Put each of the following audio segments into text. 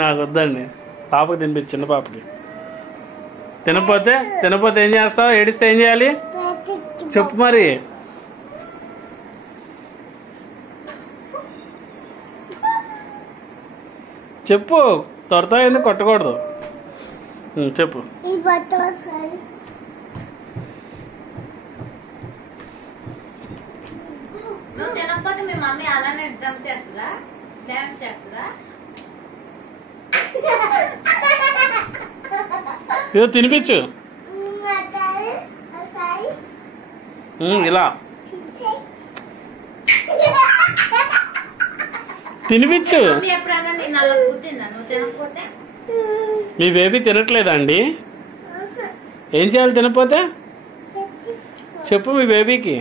నాకు వద్దండి, పాపకి తినిపించి, చిన్న పాపకి. తినపోతే ఏం చేస్తావు? ఏడిస్తే ఏం చేయాలి చెప్పు మరి. చెప్పు, త్వరతో ఎందుకు కొట్టకూడదు చెప్పు. నువ్వు తినకపోతే మీ మమ్మీ అలానే జంప్ చేస్తుందా, డాన్స్ చేస్తుందా? ఏదో తినిపించు ఇలా తినిపించు. మీ బేబీ తినట్లేదా అండి? ఏం చేయాలి తినకపోతే? చెప్పు మీ బేబీకి.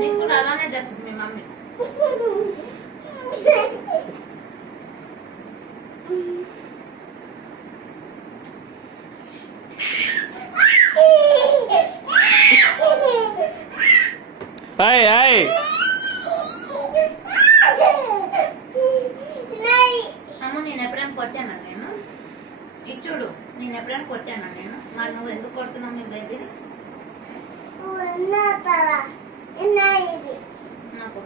నీకు అలానే చేస్తుంది మీ మమ్మీ. అమ్మ నేను ఎప్పుడైనా కొట్టానా? నేను ఇది చూడు, నేను ఎప్పుడైనా కొట్టానా నేను? మరి నువ్వు ఎందుకు కొడుతున్నావు మీ బేబీని? నాకు